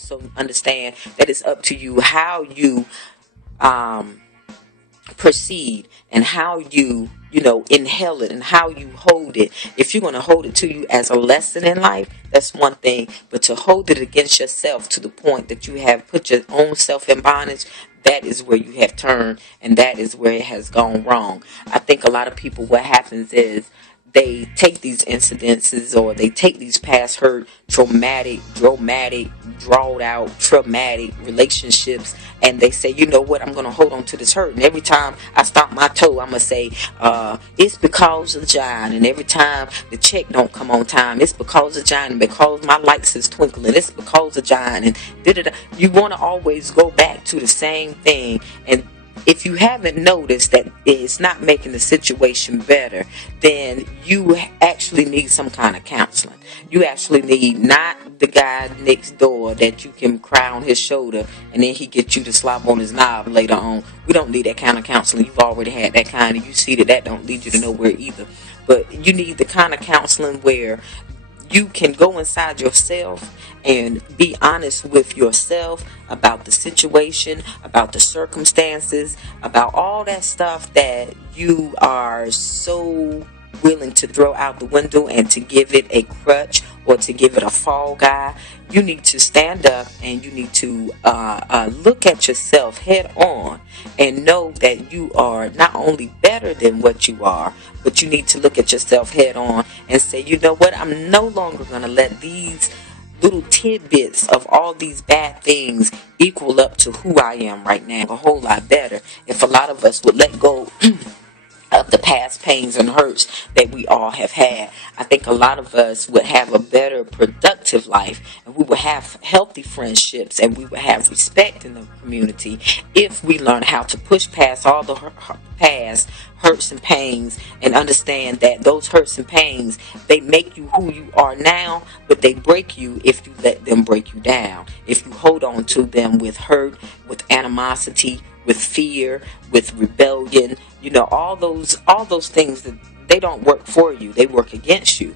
also understand that it's up to you how you proceed, and how you know, inhale it, and how you hold it. If you're going to hold it to you as a lesson in life, that's one thing, but to hold it against yourself to the point that you have put your own self in bondage, that is where you have turned, and that is where it has gone wrong. I think a lot of people, what happens is they take these incidences, or they take these past hurt, traumatic, drawed out, traumatic relationships, and they say, you know what, I'm going to hold on to this hurt. And every time I stomp my toe, I'm going to say, it's because of John. And every time the check don't come on time, it's because of John. And because my lights is twinkling, it's because of John. And you want to always go back to the same thing. And if you haven't noticed that it's not making the situation better, then you actually need some kind of counseling. You actually need not the guy next door that you can cry on his shoulder and then he gets you to slop on his knob later on. We don't need that kind of counseling. You've already had that kind, and you see that don't lead you to nowhere either. But you need the kind of counseling where you can go inside yourself and be honest with yourself about the situation, about the circumstances, about all that stuff that you are so willing to throw out the window and to give it a crutch or to give it a fall guy. You need to stand up, and you need to look at yourself head on and know that you are not only better than what you are, but you need to look at yourself head on and say, you know what, I'm no longer going to let these little tidbits of all these bad things equal up to who I am right now. A whole lot better if a lot of us would let go of the past pains and hurts that we all have had. I think a lot of us would have a better productive life, and we would have healthy friendships, and we would have respect in the community if we learn how to push past all the past hurts and pains, and understand that those hurts and pains, they make you who you are now, but they break you if you let them break you down. If you hold on to them with hurt, with animosity, with fear, with rebellion, you know, all those things, that they don't work for you, they work against you.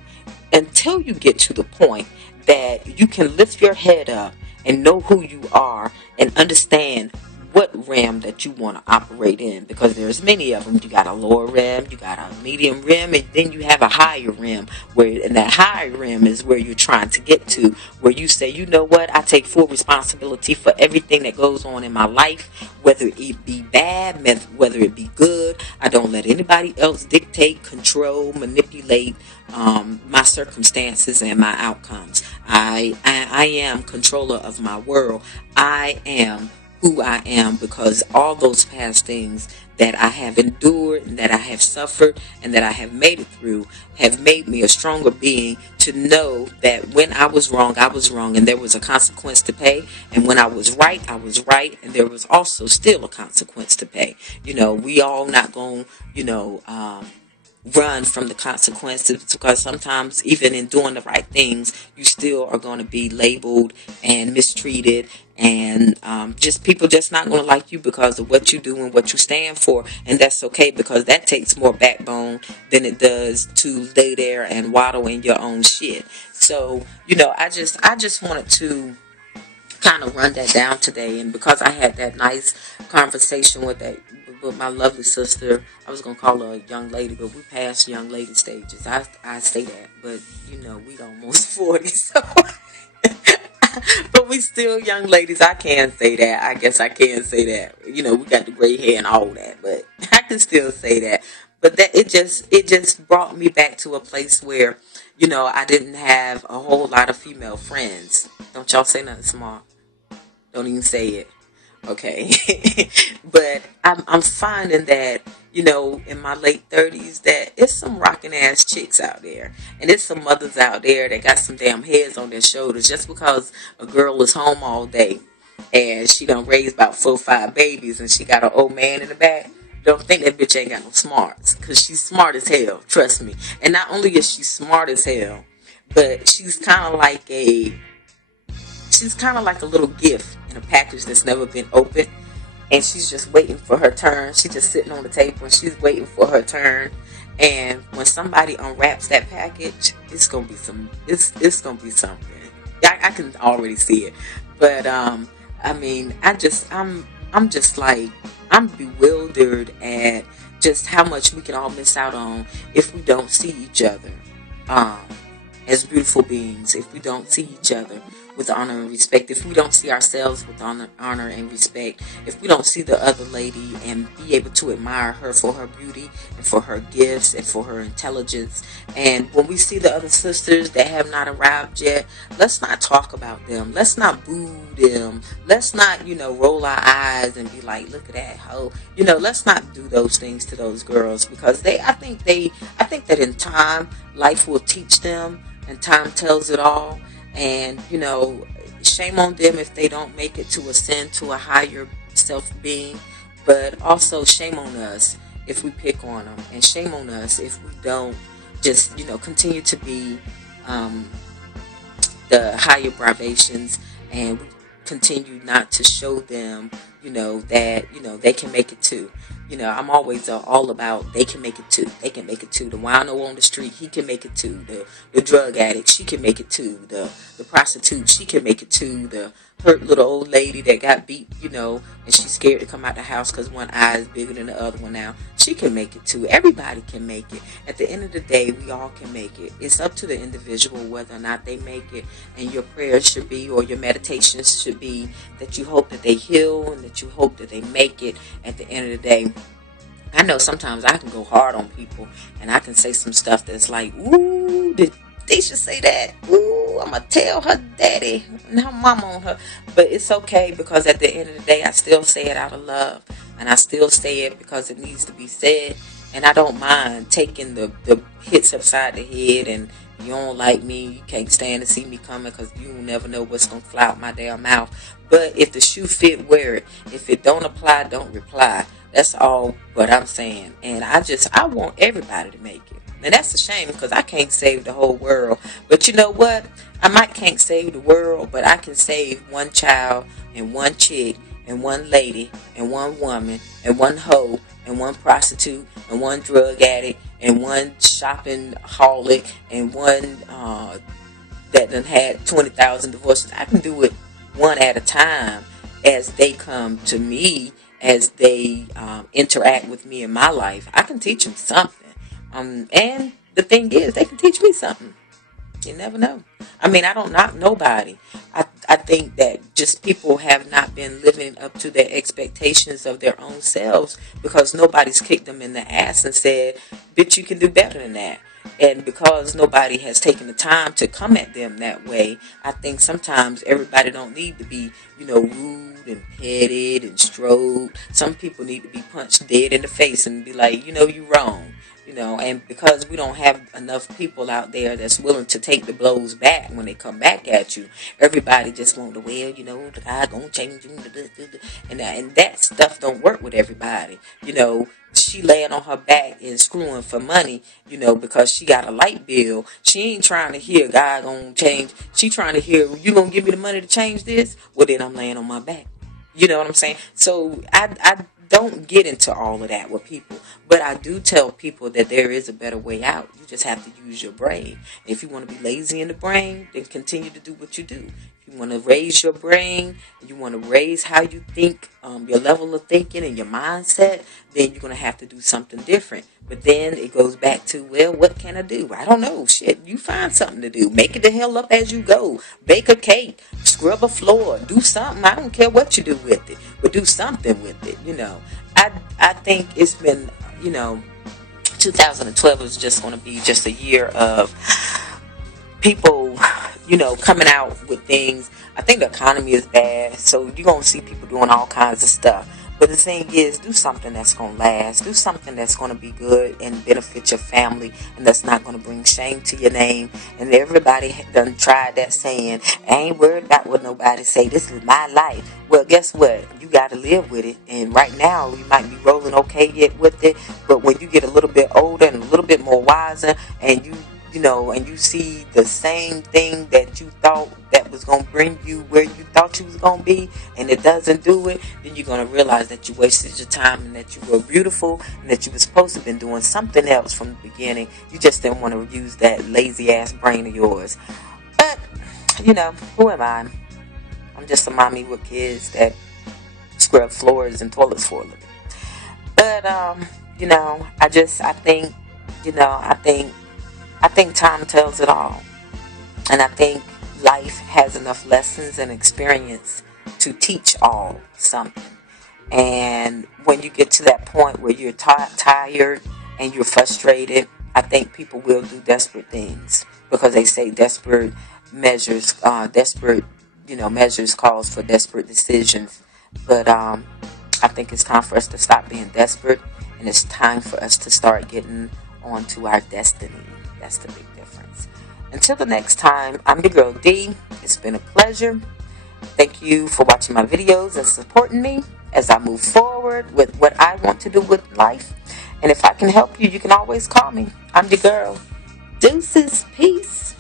Until you get to the point that you can lift your head up and know who you are and understand what realm that you want to operate in, because there's many of them. You got a lower realm, you got a medium realm, and then you have a higher realm, and that higher realm is where you're trying to get to, where you say, you know what, I take full responsibility for everything that goes on in my life, whether it be bad, whether it be good. I don't let anybody else dictate, control, manipulate my circumstances and my outcomes. I am controller of my world. I am who I am, because all those past things that I have endured and that I have suffered and that I have made it through have made me a stronger being, to know that when I was wrong, and there was a consequence to pay, and when I was right, and there was also still a consequence to pay. You know, we all not going to, run from the consequences, because sometimes even in doing the right things, you still are going to be labeled and mistreated, and just people just not going to like you because of what you do and what you stand for. And that's okay, because that takes more backbone than it does to lay there and waddle in your own shit. So, you know, I just wanted to kind of run that down today. And because I had that nice conversation with my lovely sister, I was going to call her a young lady, but we passed young lady stages. I say that, but you know, we almost 40, so but we still young ladies. I can say that. I guess I can say that. You know, we got the gray hair and all that, but I can still say that. But that it just brought me back to a place where, you know, I didn't have a whole lot of female friends. Don't y'all say nothing smart. Don't even say it. Okay. But I'm finding that, you know, in my late 30s, that it's some rocking ass chicks out there, and it's some mothers out there that got some damn heads on their shoulders. Just because a girl is home all day and she done raised about 4 or 5 babies and she got an old man in the back, don't think that bitch ain't got no smarts, because she's smart as hell, trust me. And not only is she smart as hell, but she's kind of like a little gift in a package that's never been opened, and she's just waiting for her turn. She's just sitting on the table and she's waiting for her turn. And when somebody unwraps that package, it's gonna be something. I can already see it. But I mean, I'm just like, I'm bewildered at just how much we can all miss out on if we don't see each other um, as beautiful beings, if we don't see each other with honor and respect, if we don't see ourselves with honor and respect, if we don't see the other lady and be able to admire her for her beauty and for her gifts and for her intelligence. And when we see the other sisters that have not arrived yet, let's not talk about them. Let's not boo them. Let's not, roll our eyes and be like, look at that hoe. Let's not do those things to those girls, because I think that in time, life will teach them, and time tells it all. And shame on them if they don't make it to ascend to a higher self being, but also shame on us if we pick on them, and shame on us if we don't just continue to be the higher vibrations, and we continue not to show them that they can make it too. I'm always all about they can make it too. They can make it too. The wino on the street, he can make it too. The drug addict, she can make it too. The prostitute, she can make it too. The hurt little old lady that got beat, and she's scared to come out the house because one eye is bigger than the other one now. She can make it too. Everybody can make it. At the end of the day, we all can make it. It's up to the individual whether or not they make it. And your prayers should be, or your meditations should be, that you hope that they heal and that you hope that they make it at the end of the day. I know sometimes I can go hard on people, and I can say some stuff that's like, ooh, did they should say that? Ooh, I'm going to tell her daddy and her mama on her. But it's okay, because at the end of the day, I still say it out of love. And I still say it because it needs to be said. And I don't mind taking the hits upside the head. And you don't like me, you can't stand to see me coming, because you never know what's going to fly out my damn mouth. But if the shoe fit, wear it. If it don't apply, don't reply. That's all what I'm saying. And I want everybody to make it. And that's a shame, because I can't save the whole world. But you know what? I can't save the world, but I can save one child and one chick and one lady and one woman and one hoe and one prostitute and one drug addict and one shopping holic and one that done had 20,000 divorces. I can do it one at a time as they come to me, as they interact with me in my life. I can teach them something. And the thing is, they can teach me something. You never know. I mean, I don't knock nobody. I think that just people have not been living up to their expectations of their own selves, because nobody's kicked them in the ass and said, bitch, you can do better than that. And because nobody has taken the time to come at them that way, I think sometimes everybody don't need to be, rude and petted and stroked. Some people need to be punched dead in the face and be like, you wrong. And because we don't have enough people out there that's willing to take the blows back when they come back at you, everybody just want to, the guy gonna change you, and that stuff don't work with everybody. She laying on her back and screwing for money, because she got a light bill. She ain't trying to hear God gonna change. She trying to hear, you gonna give me the money to change this? Well, then I'm laying on my back. You know what I'm saying? So I don't get into all of that with people, but I do tell people that there is a better way out. You just have to use your brain. If you want to be lazy in the brain, then continue to do what you do. If you want to raise your brain, you want to raise how you think, your level of thinking and your mindset, then you're going to have to do something different. But then it goes back to, well, what can I do? I don't know. Shit, you find something to do. Make it the hell up as you go. Bake a cake. Scrub a floor. Do something. I don't care what you do with it, but do something with it, I think it's been, 2012 is just going to be just a year of people, coming out with things. I think the economy is bad, so you're going to see people doing all kinds of stuff. But the thing is, do something that's going to last. Do something that's going to be good and benefit your family, and that's not going to bring shame to your name. And everybody done tried that saying, I ain't worried about what nobody say. This is my life. Well, guess what? You got to live with it. And right now, you might be rolling okay yet with it. But when you get a little bit older and a little bit more wiser, and you see the same thing that you thought that was going to bring you where you thought you was going to be, and it doesn't do it, then you're going to realize that you wasted your time, and that you were beautiful, and that you were supposed to have been doing something else from the beginning. You just didn't want to use that lazy ass brain of yours. But who am I? I'm just a mommy with kids that scrub floors and toilets for a living. But I think time tells it all. And I think life has enough lessons and experience to teach all something. And when you get to that point where you're tired and you're frustrated, I think people will do desperate things, because they say desperate measures calls for desperate decisions. But I think it's time for us to stop being desperate, and it's time for us to start getting on to our destiny. That's the big difference. Until the next time, I'm your girl D. It's been a pleasure. Thank you for watching my videos and supporting me as I move forward with what I want to do with life. And if I can help you, you can always call me. I'm your girl. Deuces. Peace.